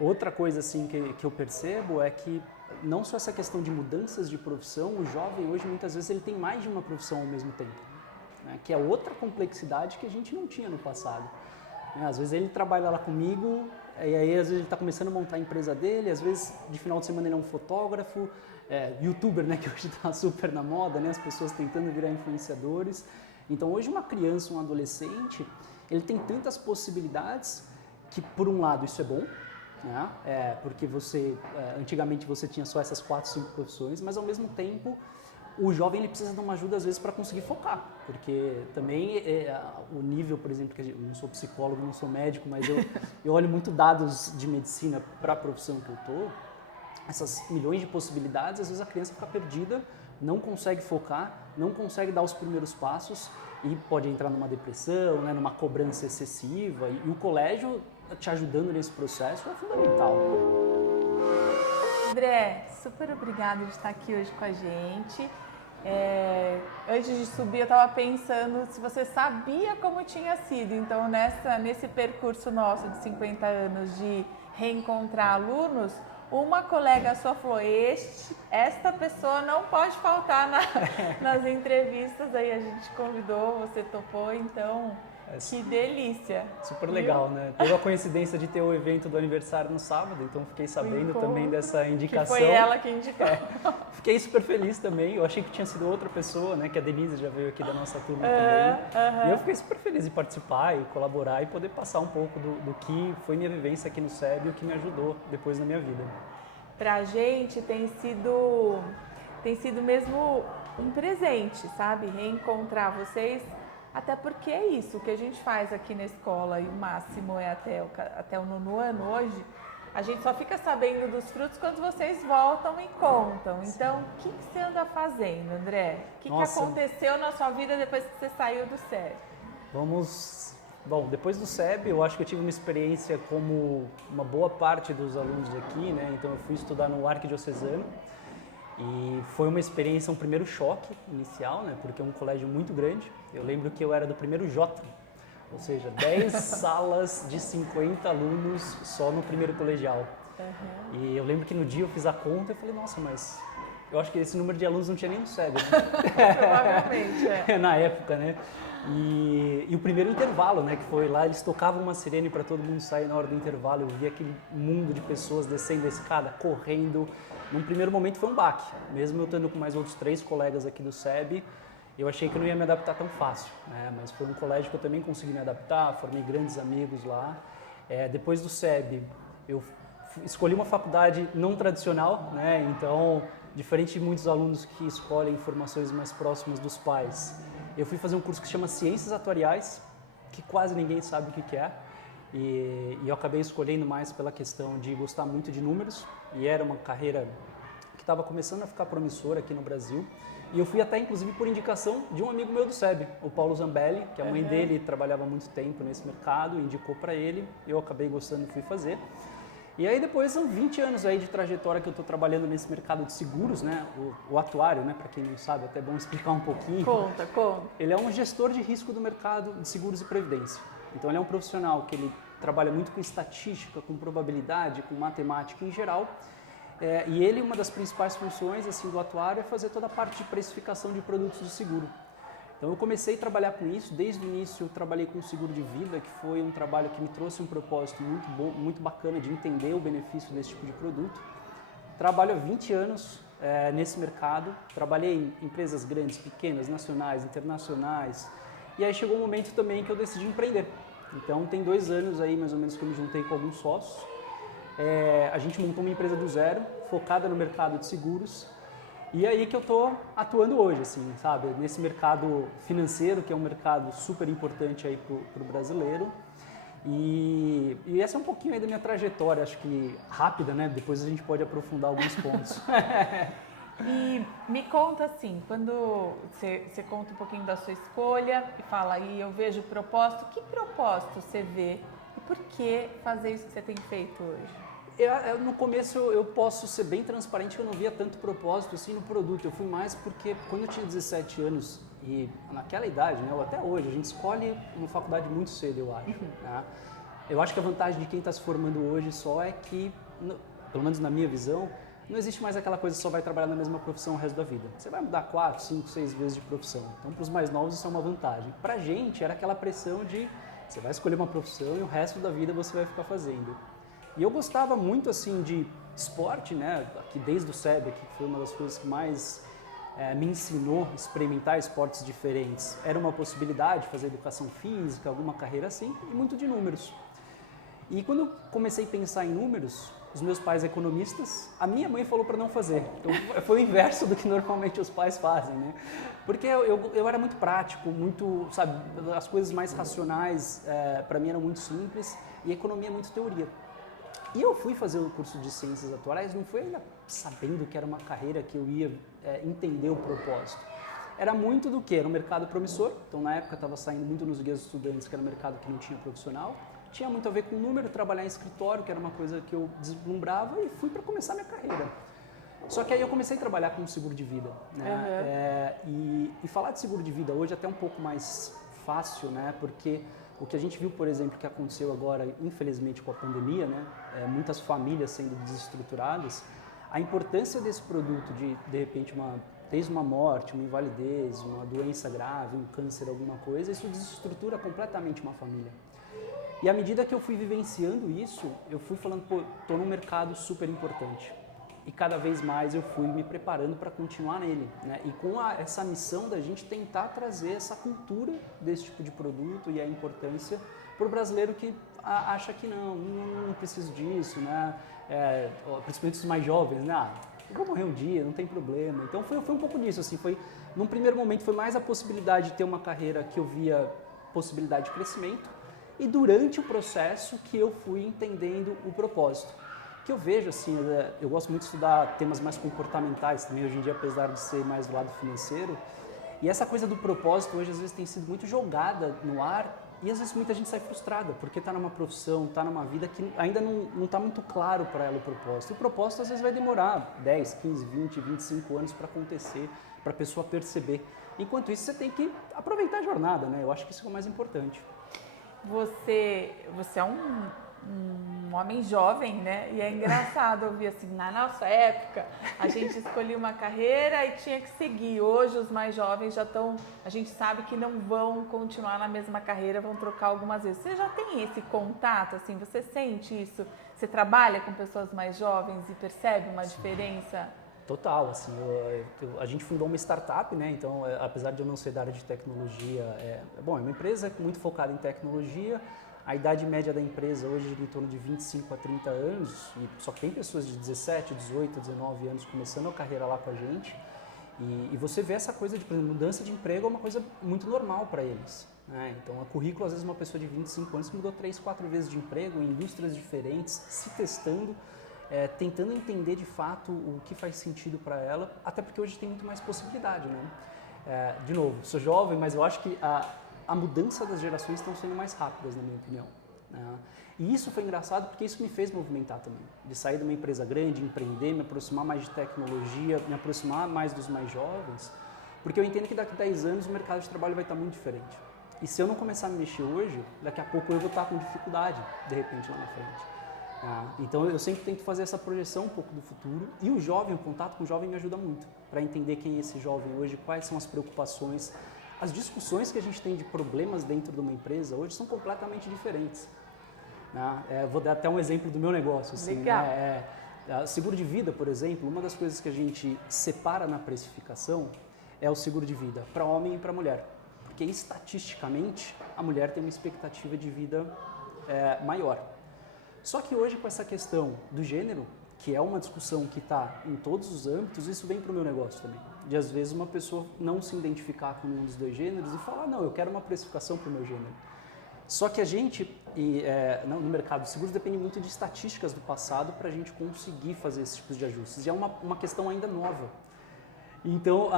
Outra coisa assim que eu percebo é que não só essa questão de mudanças de profissão, o jovem hoje muitas vezes ele tem mais de uma profissão ao mesmo tempo, né? Que é outra complexidade que a gente não tinha no passado. Às vezes ele trabalha lá comigo, e aí às vezes ele está começando a montar a empresa dele, às vezes de final de semana ele é um fotógrafo, youtuber, né, que hoje está super na moda, né, as pessoas tentando virar influenciadores. Então hoje uma criança, um adolescente, ele tem tantas possibilidades que por um lado isso é bom, né, porque antigamente você tinha só essas 4, 5 profissões, mas ao mesmo tempo o jovem ele precisa de uma ajuda às vezes para conseguir focar, porque também o nível, por exemplo, que eu não sou psicólogo, não sou médico, mas eu olho muito dados de medicina para a profissão que eu estou, essas milhões de possibilidades, às vezes a criança fica perdida, não consegue focar, não consegue dar os primeiros passos e pode entrar numa depressão, né, numa cobrança excessiva, e o colégio te ajudando nesse processo é fundamental. André, super obrigada de estar aqui hoje com a gente. Antes de subir eu estava pensando se você sabia como tinha sido, então nesse percurso nosso de 50 anos de reencontrar alunos, uma colega sua falou, esta pessoa não pode faltar nas entrevistas, aí a gente convidou, você topou, então que delícia. Super legal, né? Teve a coincidência de ter o evento do aniversário no sábado, então fiquei sabendo também dessa indicação. Que foi ela que indicou. Fiquei super feliz também, eu achei que tinha sido outra pessoa, né? Que a Denise já veio aqui da nossa turma também. E eu fiquei super feliz em participar e colaborar e poder passar um pouco do que foi minha vivência aqui no SEB e o que me ajudou depois na minha vida. Pra gente tem sido mesmo um presente, sabe? Reencontrar vocês. Até porque é isso que a gente faz aqui na escola, e o máximo é até o 9º ano hoje, a gente só fica sabendo dos frutos quando vocês voltam e contam. Então, o que você anda fazendo, André? O que aconteceu na sua vida depois que você saiu do SEB? Bom, depois do SEB, eu acho que eu tive uma experiência como uma boa parte dos alunos aqui, né? Então, eu fui estudar no Arquidiocesano. E foi uma experiência, um primeiro choque inicial, né? Porque é um colégio muito grande. Eu lembro que eu era do primeiro J, ou seja, 10 salas de 50 alunos só no primeiro colegial. Uhum. E eu lembro que no dia eu fiz a conta e falei, nossa, mas eu acho que esse número de alunos não tinha nem no SEB, né? Provavelmente, Na época, né? E o primeiro intervalo, né, que foi lá, eles tocavam uma sirene para todo mundo sair na hora do intervalo. Eu vi aquele mundo de pessoas descendo a escada, correndo. Num primeiro momento foi um baque, mesmo eu estando com mais outros 3 colegas aqui do SEB, eu achei que eu não ia me adaptar tão fácil, né? Mas foi um colégio que eu também consegui me adaptar, formei grandes amigos lá. Depois do SEB, eu escolhi uma faculdade não tradicional, né? Então, diferente de muitos alunos que escolhem formações mais próximas dos pais, eu fui fazer um curso que se chama Ciências Atuariais, que quase ninguém sabe o que é. E eu acabei escolhendo mais pela questão de gostar muito de números, e era uma carreira que estava começando a ficar promissora aqui no Brasil. E eu fui até, inclusive, por indicação de um amigo meu do SEB, o Paulo Zambelli, que a mãe dele trabalhava há muito tempo nesse mercado, indicou para ele, eu acabei gostando e fui fazer. E aí depois são 20 anos aí de trajetória que eu estou trabalhando nesse mercado de seguros, né? O atuário, né? Para quem não sabe, até é bom explicar um pouquinho. Conta. Ele é um gestor de risco do mercado de seguros e previdência. Então ele é um profissional que ele trabalha muito com estatística, com probabilidade, com matemática em geral. E ele, uma das principais funções assim, do atuário é fazer toda a parte de precificação de produtos de seguro. Então eu comecei a trabalhar com isso, desde o início eu trabalhei com seguro de vida, que foi um trabalho que me trouxe um propósito muito bom, muito bacana de entender o benefício desse tipo de produto. Trabalho há 20 anos nesse mercado, trabalhei em empresas grandes, pequenas, nacionais, internacionais, e aí chegou um momento também que eu decidi empreender. Então tem 2 anos aí mais ou menos que eu me juntei com alguns sócios, a gente montou uma empresa do zero, focada no mercado de seguros. E aí que eu estou atuando hoje, assim, sabe? Nesse mercado financeiro, que é um mercado super importante aí pro brasileiro. E essa é um pouquinho aí da minha trajetória, acho que rápida, né? Depois a gente pode aprofundar alguns pontos. E me conta assim, quando você conta um pouquinho da sua escolha e fala aí, eu vejo propósito, que propósito você vê e por que fazer isso que você tem feito hoje? No começo eu posso ser bem transparente que eu não via tanto propósito assim no produto. Eu fui mais porque quando eu tinha 17 anos e naquela idade, né, ou até hoje, a gente escolhe uma faculdade muito cedo, eu acho. Né? Eu acho que a vantagem de quem está se formando hoje só é que, pelo menos na minha visão, não existe mais aquela coisa que só vai trabalhar na mesma profissão o resto da vida. Você vai mudar 4, 5, 6 vezes de profissão. Então, para os mais novos, isso é uma vantagem. Para a gente, era aquela pressão de você vai escolher uma profissão e o resto da vida você vai ficar fazendo. E eu gostava muito, assim, de esporte, né? Aqui desde o SEB, que foi uma das coisas que mais me ensinou a experimentar esportes diferentes. Era uma possibilidade fazer educação física, alguma carreira assim, e muito de números. E quando eu comecei a pensar em números, os meus pais economistas, a minha mãe falou para não fazer. Então, foi o inverso do que normalmente os pais fazem, né? Porque eu era muito prático, muito, sabe, as coisas mais racionais para mim eram muito simples e a economia é muito teoria. E eu fui fazer o curso de Ciências Atuariais, não foi ainda sabendo que era uma carreira que eu ia entender o propósito. Era muito do que? Era um mercado promissor, então na época estava saindo muito nos guias estudantes, que era um mercado que não tinha profissional. Tinha muito a ver com número, trabalhar em escritório, que era uma coisa que eu deslumbrava, e fui para começar minha carreira. Só que aí eu comecei a trabalhar com seguro de vida, né? E falar de seguro de vida hoje é até um pouco mais fácil, né? Porque o que a gente viu, por exemplo, que aconteceu agora, infelizmente, com a pandemia, né? Muitas famílias sendo desestruturadas, a importância desse produto de repente, desde uma morte, uma invalidez, uma doença grave, um câncer, alguma coisa, isso desestrutura completamente uma família. E à medida que eu fui vivenciando isso, eu fui falando, pô, tô num mercado super importante. E cada vez mais eu fui me preparando para continuar nele, né? E com essa missão da gente tentar trazer essa cultura desse tipo de produto e a importância para o brasileiro que acha que não preciso disso, né? Principalmente os mais jovens, né? Eu vou morrer um dia, não tem problema. Então foi um pouco disso, assim, num primeiro momento foi mais a possibilidade de ter uma carreira que eu via possibilidade de crescimento e durante o processo que eu fui entendendo o propósito. Que eu vejo, assim, eu gosto muito de estudar temas mais comportamentais também, hoje em dia, apesar de ser mais do lado financeiro. E essa coisa do propósito hoje, às vezes, tem sido muito jogada no ar e, às vezes, muita gente sai frustrada, porque está numa profissão, está numa vida que ainda não está muito claro para ela o propósito. E o propósito, às vezes, vai demorar 10, 15, 20, 25 anos para acontecer, para a pessoa perceber. Enquanto isso, você tem que aproveitar a jornada, né? Eu acho que isso é o mais importante. Você é um homem jovem, né? E é engraçado ouvir assim, na nossa época, a gente escolhia uma carreira e tinha que seguir. Hoje os mais jovens já estão, a gente sabe que não vão continuar na mesma carreira, vão trocar algumas vezes. Você já tem esse contato, assim, você sente isso? Você trabalha com pessoas mais jovens e percebe uma diferença? Total, assim, a gente fundou uma startup, né? Então, apesar de eu não ser da área de tecnologia, é uma empresa muito focada em tecnologia. A idade média da empresa hoje é em torno de 25 a 30 anos, e só que tem pessoas de 17, 18, 19 anos começando a carreira lá com a gente. E você vê essa coisa de, por exemplo, mudança de emprego é uma coisa muito normal para eles, né? Então, a currículo, às vezes, uma pessoa de 25 anos mudou 3, 4 vezes de emprego em indústrias diferentes, se testando, tentando entender de fato o que faz sentido para ela, até porque hoje tem muito mais possibilidade, né? De novo, sou jovem, mas eu acho que a mudança das gerações estão sendo mais rápidas, na minha opinião, né? E isso foi engraçado porque isso me fez movimentar também, de sair de uma empresa grande, empreender, me aproximar mais de tecnologia, me aproximar mais dos mais jovens, porque eu entendo que daqui a 10 anos o mercado de trabalho vai estar muito diferente. E se eu não começar a me mexer hoje, daqui a pouco eu vou estar com dificuldade, de repente, lá na frente. Então eu sempre tento fazer essa projeção um pouco do futuro, e o contato com o jovem me ajuda muito, para entender quem é esse jovem hoje, quais são as preocupações. As discussões que a gente tem de problemas dentro de uma empresa hoje são completamente diferentes. Vou dar até um exemplo do meu negócio. Assim, legal. Seguro de vida, por exemplo, uma das coisas que a gente separa na precificação é o seguro de vida para homem e para mulher. Porque estatisticamente a mulher tem uma expectativa de vida maior. Só que hoje, com essa questão do gênero, que é uma discussão que está em todos os âmbitos, isso vem para o meu negócio também. De às vezes uma pessoa não se identificar com um dos dois gêneros e falar, não, eu quero uma precificação para o meu gênero. Só que a gente, no mercado de seguros, depende muito de estatísticas do passado para a gente conseguir fazer esses tipos de ajustes. E é uma questão ainda nova. Então,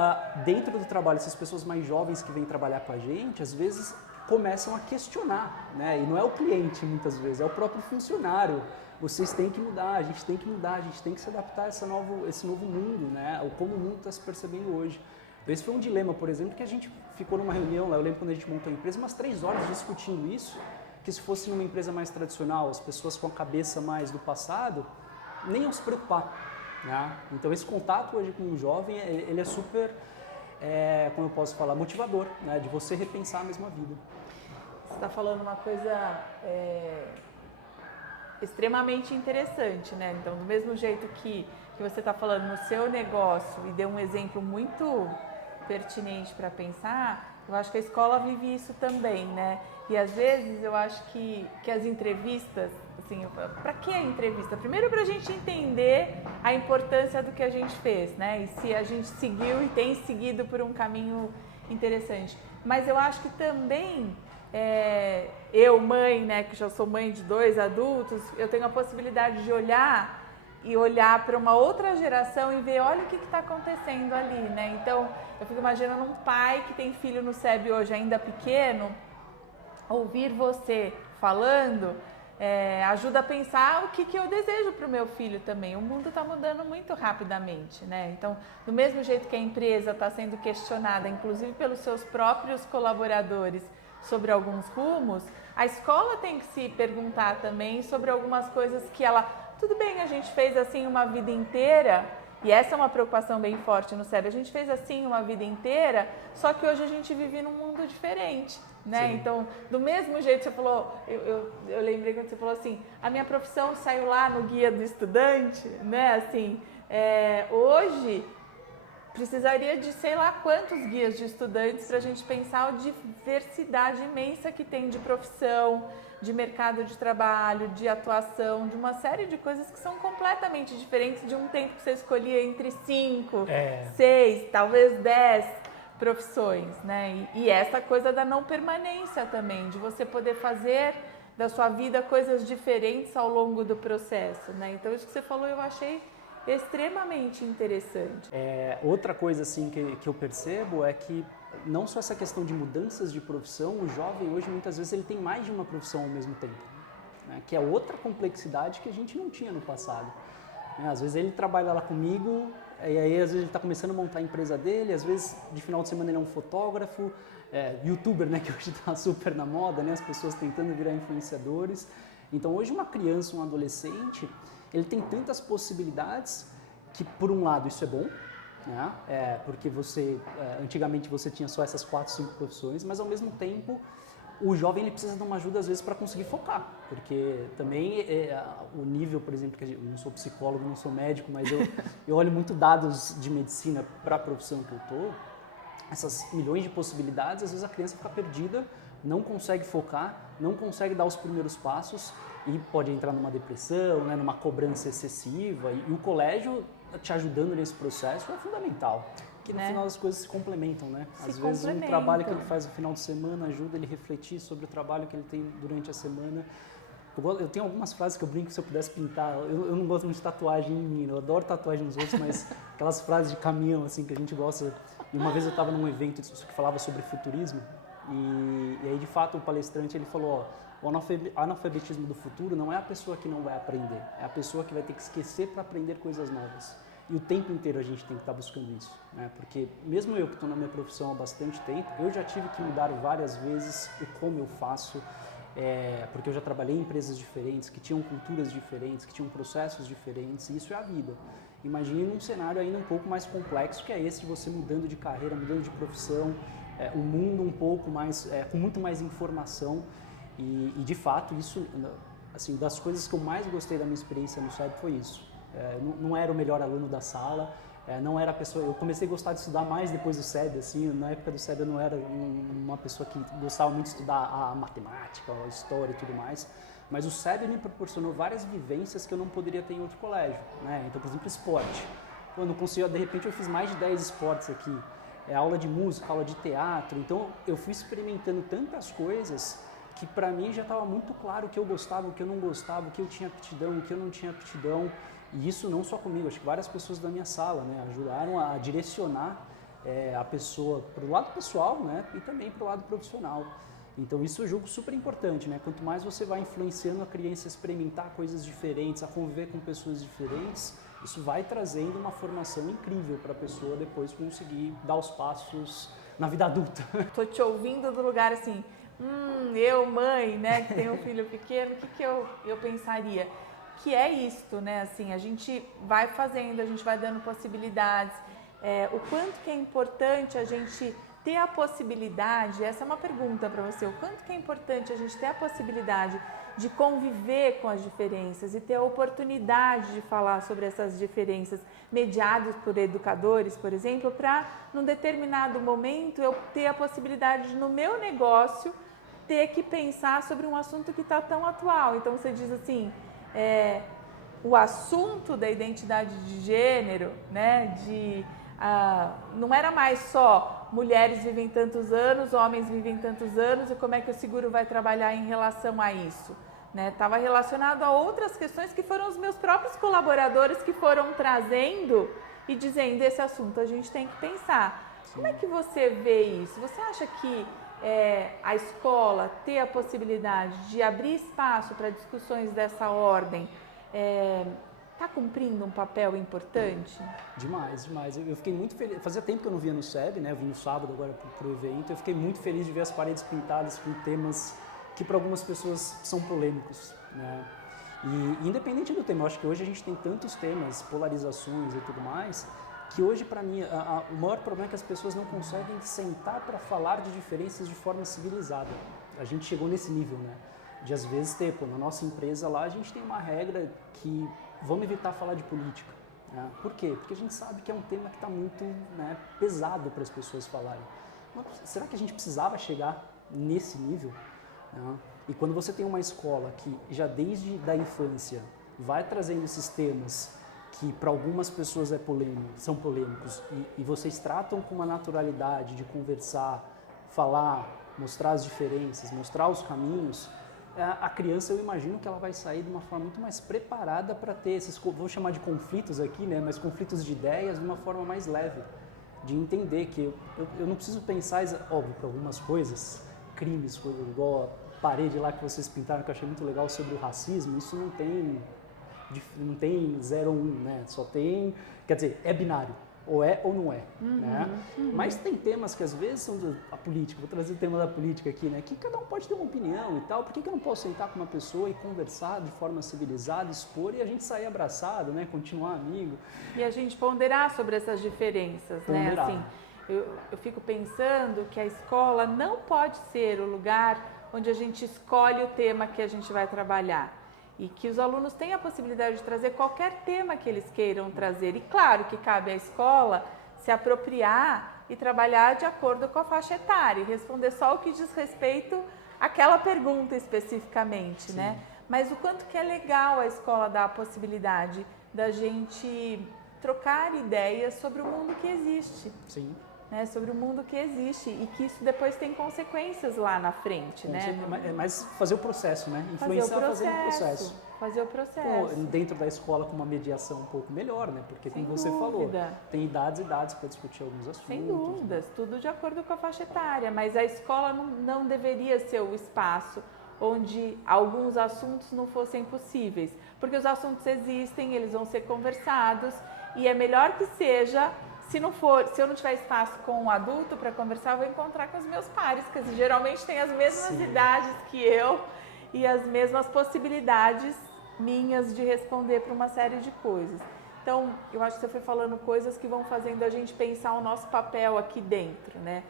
dentro do trabalho, essas pessoas mais jovens que vêm trabalhar com a gente, às vezes começam a questionar, né? E não é o cliente, muitas vezes, é o próprio funcionário. Vocês têm que mudar, a gente tem que mudar, a gente tem que se adaptar a esse novo mundo, né? Ou como o mundo está se percebendo hoje. Então, esse foi um dilema, por exemplo, que a gente ficou numa reunião lá, eu lembro quando a gente montou a empresa, umas 3 horas discutindo isso, que se fosse uma empresa mais tradicional, as pessoas com a cabeça mais do passado, nem iam se preocupar, né? Então esse contato hoje com o jovem, ele é super, como eu posso falar, motivador, né? De você repensar a mesma vida. Você está falando uma coisa extremamente interessante, né? Então, do mesmo jeito que você está falando no seu negócio e deu um exemplo muito pertinente para pensar, eu acho que a escola vive isso também, né? E às vezes eu acho que as entrevistas, assim, para que a entrevista? Primeiro para a gente entender a importância do que a gente fez, né? E se a gente seguiu e tem seguido por um caminho interessante. Mas eu acho que também eu, mãe, né, que já sou mãe de 2 adultos, eu tenho a possibilidade de olhar para uma outra geração e ver, olha o que está acontecendo ali, né? Então, eu fico imaginando um pai que tem filho no SEB hoje ainda pequeno, ouvir você falando ajuda a pensar o que eu desejo para o meu filho também. O mundo está mudando muito rapidamente, né? Então, do mesmo jeito que a empresa está sendo questionada, inclusive pelos seus próprios colaboradores, sobre alguns rumos, a escola tem que se perguntar também sobre algumas coisas que tudo bem, a gente fez assim uma vida inteira, e essa é uma preocupação bem forte no SEB, a gente fez assim uma vida inteira, só que hoje a gente vive num mundo diferente, né? Sim. Então, do mesmo jeito que você falou, eu lembrei quando você falou assim, a minha profissão saiu lá no Guia do Estudante, né? Assim, hoje precisaria de sei lá quantos guias de estudantes para a gente pensar a diversidade imensa que tem de profissão, de mercado de trabalho, de atuação, de uma série de coisas que são completamente diferentes de um tempo que você escolhia entre 5, 6, talvez 10 profissões, né? E essa coisa da não permanência também, de você poder fazer da sua vida coisas diferentes ao longo do processo, né? Então isso que você falou eu achei extremamente interessante. Outra coisa assim que eu percebo é que não só essa questão de mudanças de profissão, o jovem hoje muitas vezes ele tem mais de uma profissão ao mesmo tempo, né? Que é outra complexidade que a gente não tinha no passado. Às vezes ele trabalha lá comigo, e aí às vezes ele está começando a montar a empresa dele, às vezes de final de semana ele é um fotógrafo, youtuber, né, que hoje está super na moda, né, as pessoas tentando virar influenciadores. Então hoje uma criança, um adolescente, ele tem tantas possibilidades que, por um lado, isso é bom, né? Porque antigamente você tinha só essas 4, 5 profissões, mas ao mesmo tempo o jovem ele precisa de uma ajuda às vezes para conseguir focar, porque também o nível, por exemplo, que eu não sou psicólogo, não sou médico, mas eu olho muito dados de medicina para a profissão que eu estou, essas milhões de possibilidades, às vezes a criança fica perdida, não consegue focar, não consegue dar os primeiros passos, e pode entrar numa depressão, né, numa cobrança excessiva, e o colégio te ajudando nesse processo é fundamental, porque no final as coisas se complementam, né? Às vezes um trabalho que ele faz no final de semana ajuda ele a refletir sobre o trabalho que ele tem durante a semana. Eu tenho algumas frases que eu brinco que se eu pudesse pintar, eu não gosto muito de tatuagem em mim, eu adoro tatuagem nos outros, mas aquelas frases de caminhão assim que a gente gosta. E uma vez eu estava num evento que falava sobre futurismo, e aí de fato o palestrante ele falou, o analfabetismo do futuro não é a pessoa que não vai aprender, é a pessoa que vai ter que esquecer para aprender coisas novas. E o tempo inteiro a gente tem que estar buscando isso, né? Porque mesmo eu que estou na minha profissão há bastante tempo, eu já tive que mudar várias vezes o como eu faço, porque eu já trabalhei em empresas diferentes, que tinham culturas diferentes, que tinham processos diferentes, e isso é a vida. Imagine num cenário ainda um pouco mais complexo, que é esse de você mudando de carreira, mudando de profissão, um mundo um pouco mais, com muito mais informação. E de fato, isso, assim, das coisas que eu mais gostei da minha experiência no SEB foi isso. Não era o melhor aluno da sala, não era a pessoa... Eu comecei a gostar de estudar mais depois do SEB, assim, na época do SEB eu não era uma pessoa que gostava muito de estudar a matemática, a história e tudo mais, mas o SEB me proporcionou várias vivências que eu não poderia ter em outro colégio, né? Então, por exemplo, esporte. Pô, eu não conseguia, de repente eu fiz mais de 10 esportes aqui, aula de música, aula de teatro, então eu fui experimentando tantas coisas que para mim já estava muito claro o que eu gostava, o que eu não gostava, o que eu tinha aptidão, o que eu não tinha aptidão. E isso não só comigo, acho que várias pessoas da minha sala, né, ajudaram a direcionar a pessoa para o lado pessoal, né, e também para o lado profissional. Então isso eu julgo super importante, né? Quanto mais você vai influenciando a criança a experimentar coisas diferentes, a conviver com pessoas diferentes, isso vai trazendo uma formação incrível para a pessoa depois conseguir dar os passos na vida adulta. Estou te ouvindo do lugar assim, eu, mãe, né, que tenho um filho pequeno, o que eu pensaria? Que é isto, né, assim, a gente vai fazendo, a gente vai dando possibilidades, o quanto que é importante a gente ter a possibilidade, essa é uma pergunta para você, o quanto que é importante a gente ter a possibilidade de conviver com as diferenças e ter a oportunidade de falar sobre essas diferenças mediadas por educadores, por exemplo, para, num determinado momento, eu ter a possibilidade de, no meu negócio, ter que pensar sobre um assunto que está tão atual. Então, você diz assim, o assunto da identidade de gênero, né, não era mais só mulheres vivem tantos anos, homens vivem tantos anos e como é que o seguro vai trabalhar em relação a isso. Estava relacionado a outras questões que foram os meus próprios colaboradores que foram trazendo e dizendo, esse assunto a gente tem que pensar. Sim. Como é que você vê isso? Você acha que a escola ter a possibilidade de abrir espaço para discussões dessa ordem está cumprindo um papel importante? Demais, demais. Eu fiquei muito feliz. Fazia tempo que eu não via no SEB, né? Eu vim no sábado agora para o evento. Eu fiquei muito feliz de ver as paredes pintadas com temas que para algumas pessoas são polêmicos, né? E independente do tema, eu acho que hoje a gente tem tantos temas, polarizações e tudo mais, que hoje para mim o maior problema é que as pessoas não conseguem sentar para falar de diferenças de forma civilizada. A gente chegou nesse nível, né? De às vezes na nossa empresa lá a gente tem uma regra que vamos evitar falar de política. Né? Por quê? Porque a gente sabe que é um tema que está muito, né, pesado para as pessoas falarem. Mas será que a gente precisava chegar nesse nível? Né? E quando você tem uma escola que já desde da infância vai trazendo esses temas que para algumas pessoas são polêmicos e vocês tratam com uma naturalidade de conversar, falar, mostrar as diferenças, mostrar os caminhos, a criança, eu imagino que ela vai sair de uma forma muito mais preparada para ter esses, vou chamar de conflitos aqui, né, mas conflitos de ideias de uma forma mais leve, de entender que eu não preciso pensar, óbvio, para algumas coisas, crimes, igual a parede lá que vocês pintaram, que eu achei muito legal, sobre o racismo, isso não tem 0 ou 1, né, só tem, quer dizer, é binário. Ou é ou não é, né? Mas tem temas que às vezes são a política, vou trazer o tema da política aqui, né? Que cada um pode ter uma opinião e tal, por que eu não posso sentar com uma pessoa e conversar de forma civilizada, expor e a gente sair abraçado, né? Continuar amigo. E a gente ponderar sobre essas diferenças, né? Assim, eu fico pensando que a escola não pode ser o lugar onde a gente escolhe o tema que a gente vai trabalhar. E que os alunos tenham a possibilidade de trazer qualquer tema que eles queiram trazer. E claro que cabe à escola se apropriar e trabalhar de acordo com a faixa etária e responder só o que diz respeito àquela pergunta especificamente, Sim. né? Mas o quanto que é legal a escola dar a possibilidade da gente trocar ideias sobre o mundo que existe. Sim. Né, sobre o mundo que existe e que isso depois tem consequências lá na frente, né? Mas fazer o processo, né? Influenciar fazendo o processo. Fazer o processo. Dentro da escola com uma mediação um pouco melhor, né? Porque como você falou, tem idades e idades para discutir alguns assuntos. Sem dúvidas, né? Tudo de acordo com a faixa etária, mas a escola não deveria ser o espaço onde alguns assuntos não fossem possíveis, porque os assuntos existem, eles vão ser conversados e é melhor que seja. Se eu não tiver espaço com um adulto para conversar, eu vou encontrar com os meus pares, que geralmente têm as mesmas Sim. idades que eu e as mesmas possibilidades minhas de responder para uma série de coisas. Então, eu acho que você foi falando coisas que vão fazendo a gente pensar o nosso papel aqui dentro, né?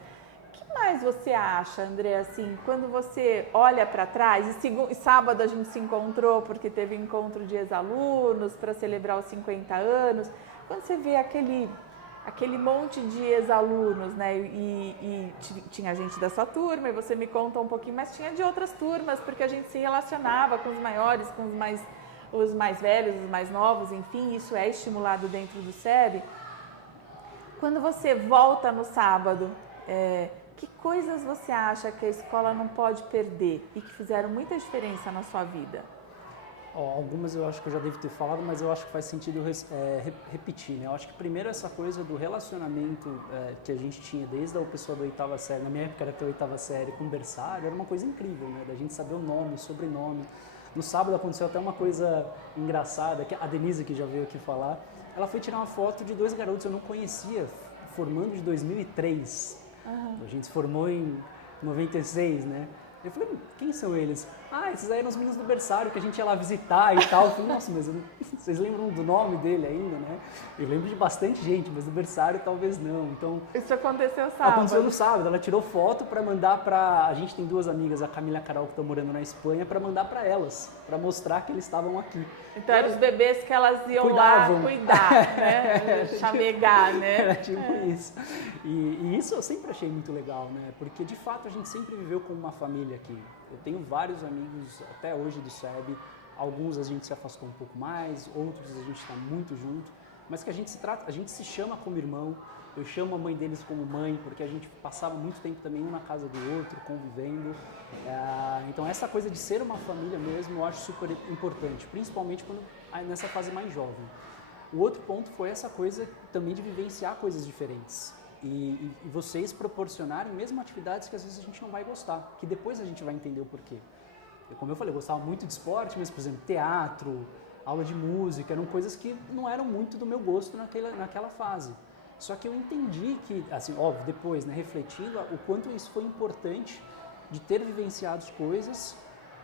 O que mais você acha, André, assim, quando você olha para trás, e sábado a gente se encontrou porque teve encontro de ex-alunos para celebrar os 50 anos, quando você vê aquele monte de ex-alunos, né, e tinha gente da sua turma, e você me conta um pouquinho, mas tinha de outras turmas, porque a gente se relacionava com os maiores, com os mais velhos, os mais novos, enfim, isso é estimulado dentro do SEB. Quando você volta no sábado, que coisas você acha que a escola não pode perder e que fizeram muita diferença na sua vida? Algumas eu acho que eu já devo ter falado, mas eu acho que faz sentido repetir, né? Eu acho que primeiro essa coisa do relacionamento que a gente tinha desde a pessoa da 8ª série, na minha época era até a 8ª série, com berçário, era uma coisa incrível, né? Da gente saber o nome, o sobrenome. No sábado aconteceu até uma coisa engraçada, que a Denise, que já veio aqui falar, ela foi tirar uma foto de 2 garotos que eu não conhecia, formando de 2003. A gente se formou em 96, né? Eu falei, quem são eles? Esses aí eram os meninos do berçário que a gente ia lá visitar e tal. Eu falei, nossa, mas vocês lembram do nome dele ainda, né? Eu lembro de bastante gente, mas do berçário talvez não. Então, isso aconteceu sábado? Aconteceu no sábado. Ela tirou foto para mandar para... A gente tem 2 amigas, a Camila e a Carol, que estão morando na Espanha, para mandar para elas, para mostrar que eles estavam aqui. Então eram os bebês que elas iam Cuidavam. lá cuidar, né? Chamegar, né? Era tipo isso. E isso eu sempre achei muito legal, né? Porque de fato a gente sempre viveu como uma família aqui. Eu tenho vários amigos até hoje do SEB, alguns a gente se afastou um pouco mais, outros a gente está muito junto, mas que a gente se chama como irmão. Eu chamo a mãe deles como mãe, porque a gente passava muito tempo também um na casa do outro, convivendo. Então essa coisa de ser uma família mesmo eu acho super importante, principalmente nessa fase mais jovem. O outro ponto foi essa coisa também de vivenciar coisas diferentes. E vocês proporcionarem mesmo atividades que às vezes a gente não vai gostar, que depois a gente vai entender o porquê. Como eu falei, eu gostava muito de esporte, mas, por exemplo, teatro, aula de música, eram coisas que não eram muito do meu gosto naquela fase. Só que eu entendi que, assim, óbvio, depois, né, refletindo, o quanto isso foi importante de ter vivenciado coisas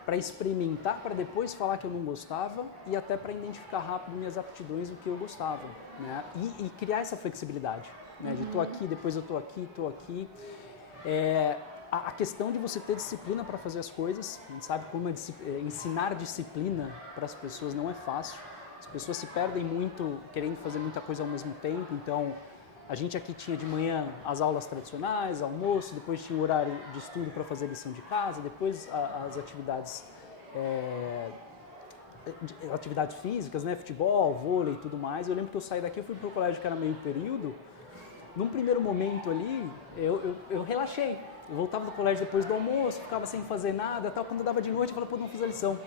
para experimentar, para depois falar que eu não gostava e até para identificar rápido minhas aptidões e o que eu gostava, né? E criar essa flexibilidade, né? De tô aqui, depois eu tô aqui. A questão de você ter disciplina para fazer as coisas, a gente sabe como ensinar disciplina para as pessoas não é fácil. As pessoas se perdem muito querendo fazer muita coisa ao mesmo tempo, então a gente aqui tinha de manhã as aulas tradicionais, almoço, depois tinha o horário de estudo para fazer lição de casa, depois as atividades físicas, né? Futebol, vôlei e tudo mais. Eu lembro que eu saí daqui, eu fui para o colégio que era meio período. Num primeiro momento ali, eu relaxei. Eu voltava do colégio depois do almoço, ficava sem fazer nada, tal. Quando eu dava de noite, eu falava, pô, não fiz a lição.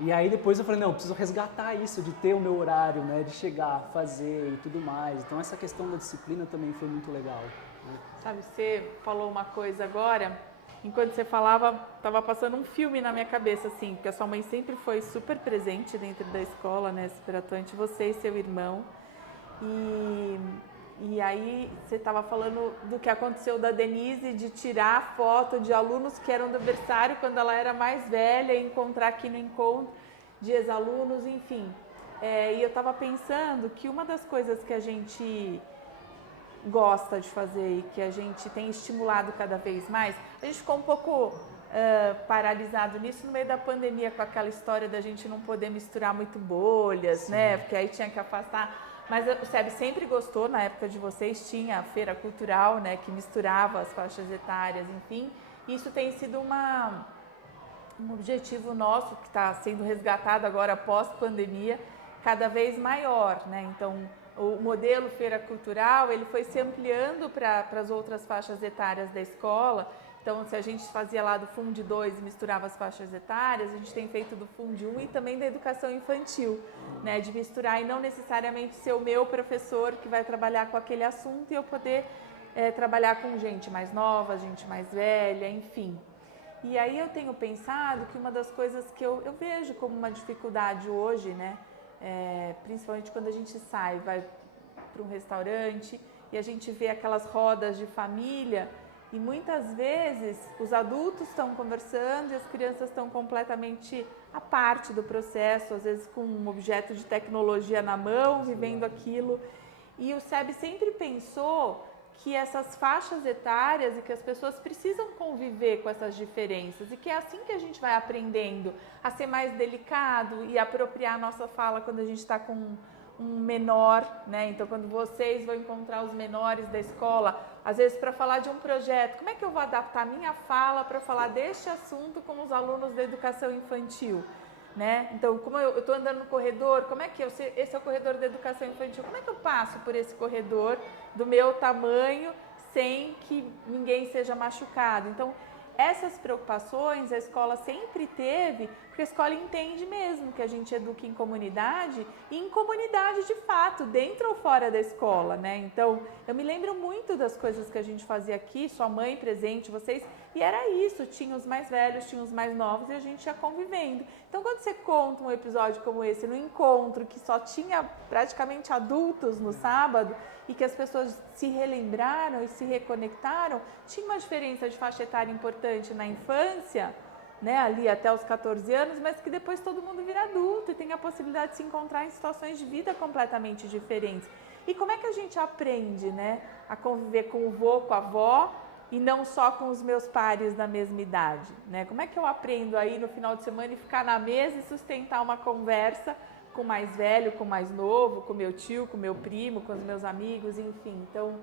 E aí depois eu falei, não, eu preciso resgatar isso, de ter o meu horário, né, de chegar, fazer e tudo mais. Então essa questão da disciplina também foi muito legal, né? Sabe, você falou uma coisa agora, enquanto você falava, estava passando um filme na minha cabeça, assim, porque a sua mãe sempre foi super presente dentro da escola, né, super atuante, você e seu irmão. E aí você estava falando do que aconteceu da Denise, de tirar foto de alunos que eram do berçário quando ela era mais velha, encontrar aqui no encontro de ex-alunos, enfim. E eu estava pensando que uma das coisas que a gente gosta de fazer e que a gente tem estimulado cada vez mais, a gente ficou um pouco paralisado nisso no meio da pandemia, com aquela história da gente não poder misturar muito bolhas, sim, né? Porque aí tinha que afastar. Mas o SEB sempre gostou, na época de vocês, tinha a feira cultural, né, que misturava as faixas etárias, enfim. Isso tem sido um objetivo nosso, que está sendo resgatado agora pós-pandemia, cada vez maior, né? Então, o modelo feira cultural, ele foi se ampliando para as outras faixas etárias da escola. Então, se a gente fazia lá do Fund 2 e misturava as faixas etárias, a gente tem feito do Fund 1 e também da educação infantil, né? De misturar e não necessariamente ser o meu professor que vai trabalhar com aquele assunto e eu poder trabalhar com gente mais nova, gente mais velha, enfim. E aí eu tenho pensado que uma das coisas que eu vejo como uma dificuldade hoje, né? Principalmente quando a gente vai para um restaurante e a gente vê aquelas rodas de família. E muitas vezes os adultos estão conversando e as crianças estão completamente à parte do processo, às vezes com um objeto de tecnologia na mão, vivendo aquilo. E o SEB sempre pensou que essas faixas etárias e que as pessoas precisam conviver com essas diferenças e que é assim que a gente vai aprendendo a ser mais delicado e apropriar a nossa fala quando a gente está com um menor, né? Então, quando vocês vão encontrar os menores da escola, às vezes para falar de um projeto, como é que eu vou adaptar a minha fala para falar deste assunto com os alunos da educação infantil, né? Então, como eu estou andando no corredor, como é que esse é o corredor da educação infantil, como é que eu passo por esse corredor do meu tamanho sem que ninguém seja machucado? Então, essas preocupações a escola sempre teve, porque a escola entende mesmo que a gente educa em comunidade e em comunidade de fato, dentro ou fora da escola, né? Então, eu me lembro muito das coisas que a gente fazia aqui, sua mãe presente, vocês E era isso, tinha os mais velhos, tinha os mais novos e a gente ia convivendo. Então, quando você conta um episódio como esse, no encontro que só tinha praticamente adultos no sábado e que as pessoas se relembraram e se reconectaram, tinha uma diferença de faixa etária importante na infância, né, ali até os 14 anos, mas que depois todo mundo vira adulto e tem a possibilidade de se encontrar em situações de vida completamente diferentes. E como é que a gente aprende, né, a conviver com o vô, com a avó, e não só com os meus pares da mesma idade, né? Como é que eu aprendo aí no final de semana e ficar na mesa e sustentar uma conversa com o mais velho, com o mais novo, com meu tio, com meu primo, com os meus amigos, enfim. Então,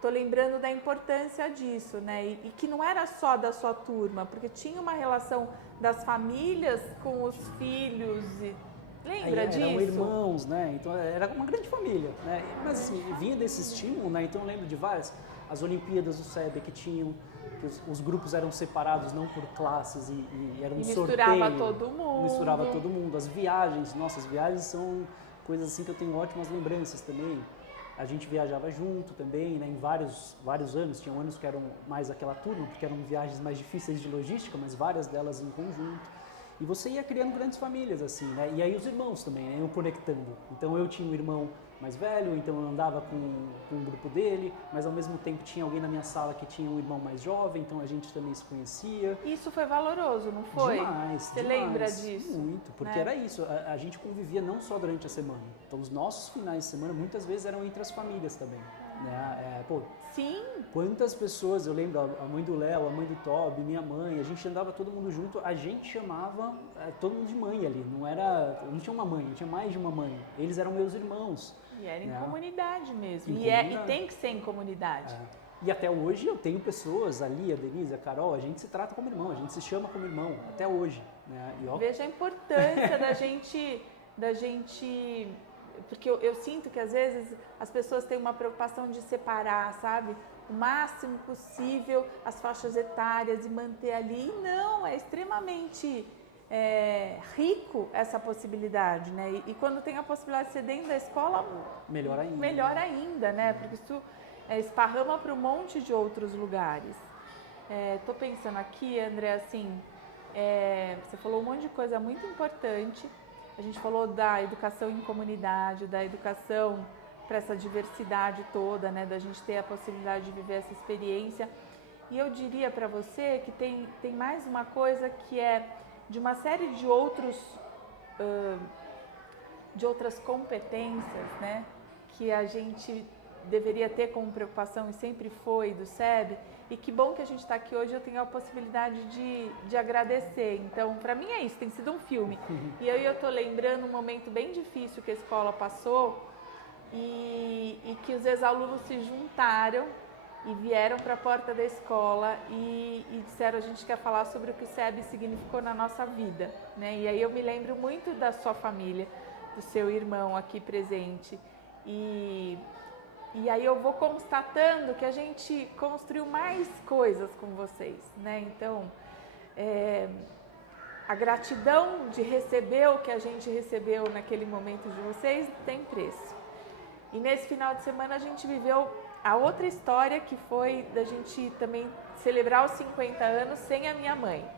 tô lembrando da importância disso, né? E que não era só da sua turma, porque tinha uma relação das famílias com os filhos e... Lembra disso? Eram irmãos, né? Então era uma grande família, né? Mas assim, vinha desse estímulo, né? Então eu lembro de várias, as Olimpíadas do SEB que tinham, que os grupos eram separados não por classes e era um sorteio. Misturava todo mundo. As viagens, nossas viagens são coisas assim que eu tenho ótimas lembranças também. A gente viajava junto também, né? Em vários anos, tinham anos que eram mais aquela turma, porque eram viagens mais difíceis de logística, mas várias delas em conjunto. E você ia criando grandes famílias, assim, né? E aí os irmãos também, né? Eu conectando. Então eu tinha um irmão mais velho, então eu andava com um grupo dele, mas ao mesmo tempo tinha alguém na minha sala que tinha um irmão mais jovem, então a gente também se conhecia. Isso foi valoroso, não foi? Demais, Você lembra disso? Muito, porque era isso, a gente convivia não só durante a semana. Então os nossos finais de semana muitas vezes eram entre as famílias também. Né? Sim. Quantas pessoas, eu lembro, a mãe do Léo, a mãe do Toby, minha mãe, a gente andava todo mundo junto, a gente chamava todo mundo de mãe ali, não tinha uma mãe, tinha mais de uma mãe, eles eram meus irmãos. E era em comunidade mesmo, comunidade. E tem que ser em comunidade. E até hoje eu tenho pessoas, ali, a Denise, a Carol, a gente se trata como irmão, a gente se chama como irmão, até hoje. Né? Veja a importância da gente, porque eu sinto que às vezes as pessoas têm uma preocupação de separar, sabe? O máximo possível as faixas etárias e manter ali. E não, é extremamente rico essa possibilidade, né? E quando tem a possibilidade de ser dentro da escola, melhor ainda. Melhor ainda, né? Porque isso esparrama para um monte de outros lugares. Tô pensando aqui, André, assim, você falou um monte de coisa muito importante. A gente falou da educação em comunidade, da educação para essa diversidade toda, né? Da gente ter a possibilidade de viver essa experiência. E eu diria para você que tem mais uma coisa que é de uma série de outras competências, né? Que a gente deveria ter como preocupação e sempre foi do SEB. E que bom que a gente está aqui hoje, eu tenho a possibilidade de agradecer. Então, para mim é isso, tem sido um filme. E eu estou lembrando um momento bem difícil que a escola passou e que os ex-alunos se juntaram e vieram para a porta da escola e disseram: a gente quer falar sobre o que o SEB significou na nossa vida. Né? E aí eu me lembro muito da sua família, do seu irmão aqui presente. E aí eu vou constatando que a gente construiu mais coisas com vocês, né? Então, a gratidão de receber o que a gente recebeu naquele momento de vocês tem preço. E nesse final de semana a gente viveu a outra história, que foi da gente também celebrar os 50 anos sem a minha mãe.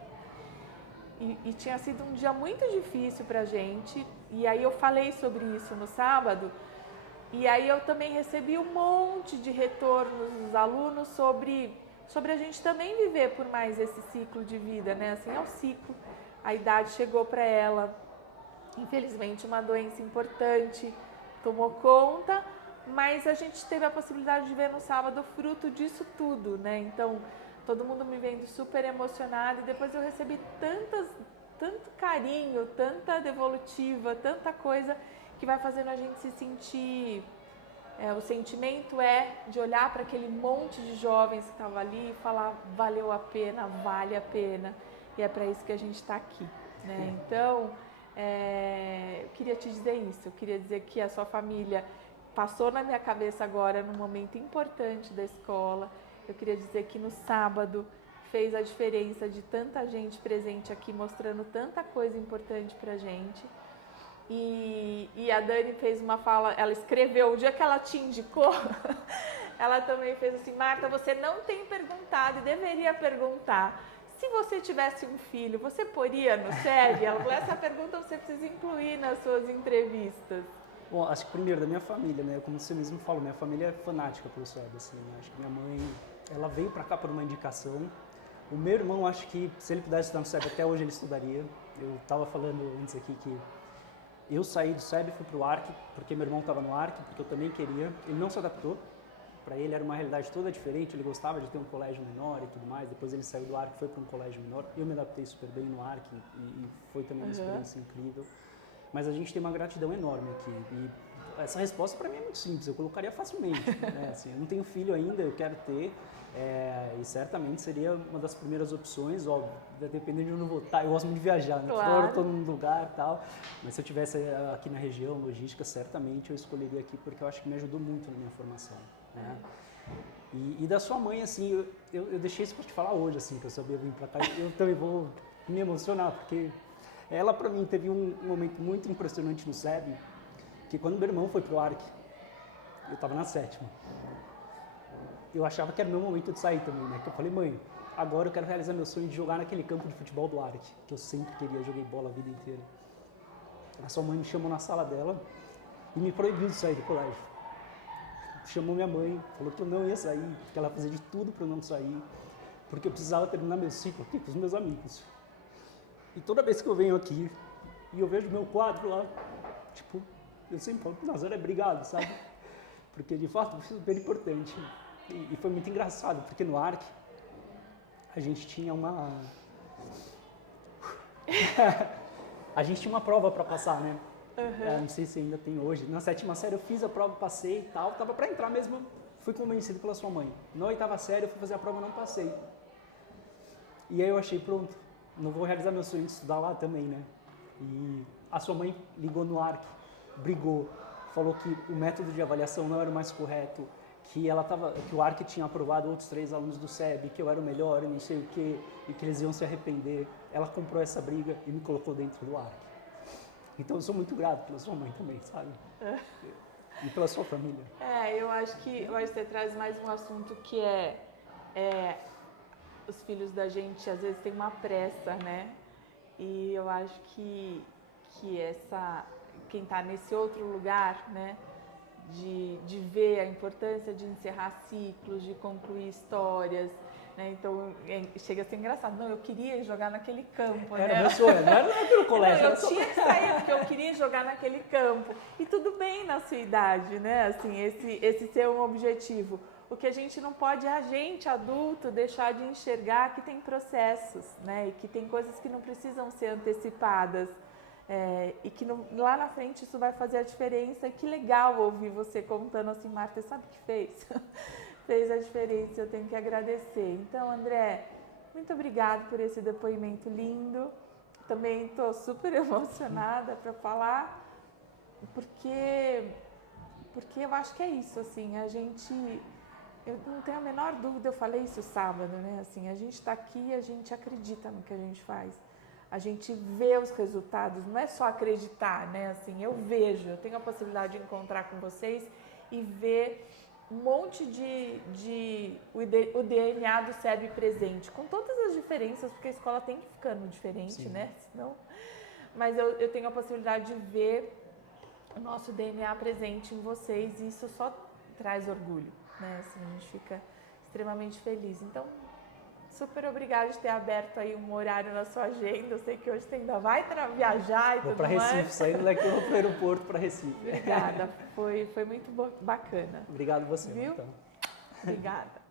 E tinha sido um dia muito difícil pra gente, e aí eu falei sobre isso no sábado. E aí eu também recebi um monte de retornos dos alunos sobre a gente também viver por mais esse ciclo de vida, né? Assim, é um ciclo, a idade chegou para ela, infelizmente uma doença importante tomou conta, mas a gente teve a possibilidade de ver no sábado o fruto disso tudo, né? Então, todo mundo me vendo super emocionada e depois eu recebi tanto carinho, tanta devolutiva, tanta coisa que vai fazendo a gente se sentir... o sentimento de olhar para aquele monte de jovens que estavam ali e falar: valeu a pena, vale a pena. E é para isso que a gente está aqui. Né? Então, eu queria te dizer isso. Eu queria dizer que a sua família passou na minha cabeça agora num momento importante da escola. Eu queria dizer que no sábado fez a diferença de tanta gente presente aqui, mostrando tanta coisa importante para a gente. E a Dani fez uma fala, ela escreveu, o dia que ela te indicou, ela também fez assim, Marta, você não tem perguntado e deveria perguntar. Se você tivesse um filho, você poria no SEB? Ela falou, essa pergunta você precisa incluir nas suas entrevistas. Bom, acho que primeiro da minha família, né? Como você mesmo falou, minha família é fanática pelo SEB, assim, né? Acho que minha mãe, ela veio pra cá por uma indicação. O meu irmão, acho que se ele pudesse estudar no SEB, até hoje ele estudaria. Eu estava falando antes aqui que eu saí do SEB e fui pro ARC, porque meu irmão estava no ARC, porque eu também queria. Ele não se adaptou. Para ele era uma realidade toda diferente, ele gostava de ter um colégio menor e tudo mais. Depois ele saiu do ARC e foi para um colégio menor. Eu me adaptei super bem no ARC e foi também uma experiência incrível. Mas a gente tem uma gratidão enorme aqui. E essa resposta para mim é muito simples, eu colocaria facilmente. Né? Assim, eu não tenho filho ainda, eu quero ter. E certamente seria uma das primeiras opções, óbvio, dependendo de onde eu vou estar. Eu gosto muito de viajar, né? Claro. Toda hora eu estou num lugar e tal. Mas se eu estivesse aqui na região, logística, certamente eu escolheria aqui porque eu acho que me ajudou muito na minha formação. Né? E da sua mãe, assim, eu deixei isso para te falar hoje, assim, que eu sabia vir para cá. Eu também vou me emocionar, porque ela, para mim, teve um momento muito impressionante no SEB, que quando meu irmão foi pro ARC, eu estava na 7ª. Eu achava que era meu momento de sair também, né? Que eu falei, mãe, agora eu quero realizar meu sonho de jogar naquele campo de futebol do ARC, que eu sempre queria, joguei bola a vida inteira. A sua mãe me chamou na sala dela e me proibiu de sair do colégio. Chamou minha mãe, falou que eu não ia sair, que ela fazia de tudo para eu não sair, porque eu precisava terminar meu ciclo aqui com os meus amigos. E toda vez que eu venho aqui e eu vejo meu quadro lá, tipo, eu sempre falo, Nazaré, obrigado, sabe? Porque de fato foi super importante. E foi muito engraçado, porque no ARC a gente tinha uma... a gente tinha uma prova para passar, né? Não sei se ainda tem hoje. Na 7ª série eu fiz a prova, passei e tal, tava para entrar mesmo, fui convencido pela sua mãe. Na 8ª série eu fui fazer a prova e não passei. E aí eu achei, pronto, não vou realizar meu sonho de estudar lá também, né? E a sua mãe ligou no ARC, brigou, falou que o método de avaliação não era o mais correto, que o ARC tinha aprovado outros 3 alunos do SEB, que eu era o melhor e não sei o quê, e que eles iam se arrepender. Ela comprou essa briga e me colocou dentro do ARC. Então eu sou muito grato pela sua mãe também, sabe? E pela sua família. Eu acho que você traz mais um assunto que os filhos da gente às vezes têm uma pressa, né? E eu acho que quem está nesse outro lugar, né? De ver a importância de encerrar ciclos, de concluir histórias, né? Então chega a ser engraçado. Não, eu queria jogar naquele campo. Era meu sonho, não era pelo colégio. Eu tinha que sair porque eu queria jogar naquele campo. E tudo bem na sua idade, né? Assim, esse ser um objetivo. O que a gente não pode é a gente, adulto, deixar de enxergar que tem processos, né? E que tem coisas que não precisam ser antecipadas. E que lá na frente isso vai fazer a diferença. Que legal ouvir você contando assim, Marta, sabe o que fez? Fez a diferença, eu tenho que agradecer. Então, André, muito obrigada por esse depoimento lindo. Também estou super emocionada para falar, porque eu acho que é isso, assim, eu não tenho a menor dúvida, eu falei isso sábado, né? Assim, a gente está aqui e a gente acredita no que a gente faz. A gente vê os resultados, não é só acreditar, né? Assim, eu vejo, eu tenho a possibilidade de encontrar com vocês e ver um monte o DNA do SEB presente, com todas as diferenças, porque a escola tem que ir ficando diferente, sim, né? Senão... Mas eu tenho a possibilidade de ver o nosso DNA presente em vocês e isso só traz orgulho, né? Assim, a gente fica extremamente feliz. Então, super obrigada de ter aberto aí um horário na sua agenda. Eu sei que hoje você ainda vai viajar e vou tudo para mais. Recife, saindo daqui eu vou para o aeroporto para Recife. Obrigada, foi muito bacana. Obrigado você. Viu? Então. Obrigada.